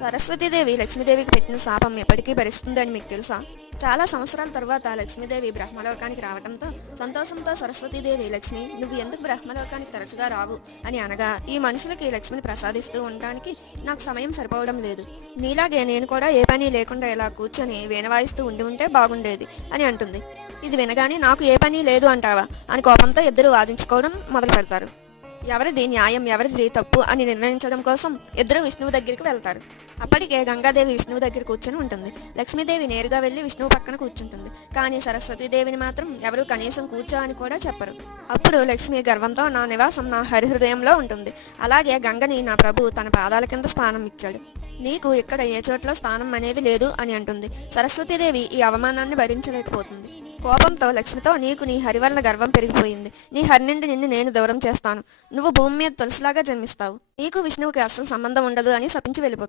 సరస్వతీదేవి లక్ష్మీదేవికి పెట్టిన శాపం ఎప్పటికీ భరిస్తుందని మీకు తెలుసా? చాలా సంవత్సరాల తర్వాత లక్ష్మీదేవి బ్రహ్మలోకానికి రావడంతో సంతోషంతో సరస్వతీదేవి లక్ష్మి నువ్వు ఎందుకు బ్రహ్మలోకానికి తరచుగా రావు? అని అనగా ఈ మనుషులకి లక్ష్మిని ప్రసాదిస్తూ ఉండడానికి నాకు సమయం సరిపోవడం లేదు. నీలాగే నేను కూడా ఏ పని లేకుండా ఇలా కూర్చొని వేణవాయిస్తూ ఉండి ఉంటే బాగుండేది అని అంటుంది. ఇది వినగానే నాకు ఏ పని లేదు అంటావా? అని కోపంతో ఇద్దరు వాదించుకోవడం మొదలు పెడతారు ఎవరిది న్యాయం ఎవరిది తప్పు అని నిర్ణయించడం కోసం ఇద్దరు విష్ణువు దగ్గరికి వెళ్తారు. అప్పటికే గంగాదేవి విష్ణువు దగ్గర కూర్చొని ఉంటుంది. లక్ష్మీదేవి నేరుగా వెళ్ళి విష్ణువు పక్కన కూర్చుంటుంది. కానీ సరస్వతీదేవిని మాత్రం ఎవరు కనీసం కూర్చో అని కూడా చెప్పరు. అప్పుడు లక్ష్మి గర్వంతో నా నివాసం నా హరిహృదయంలో ఉంటుంది. అలాగే గంగని నా ప్రభు తన పాదాల కింద స్థానం ఇచ్చాడు. నీకు ఇక్కడ ఏ చోట్ల స్థానం అనేది లేదు అని అంటుంది. సరస్వతీదేవి ఈ అవమానాన్ని భరించలేకపోతుంది. కోపంతో లక్ష్మితో నీకు నీ హరి వల్ల గర్వం పెరిగిపోయింది. నీ హరి నుండి నిన్ను నేను దూరం చేస్తాను. నువ్వు భూమి మీద తులసిలాగా జన్మిస్తావు. నీకు విష్ణువుకి అస్సలు సంబంధం ఉండదు అని శపించి వెళ్ళిపోతుంది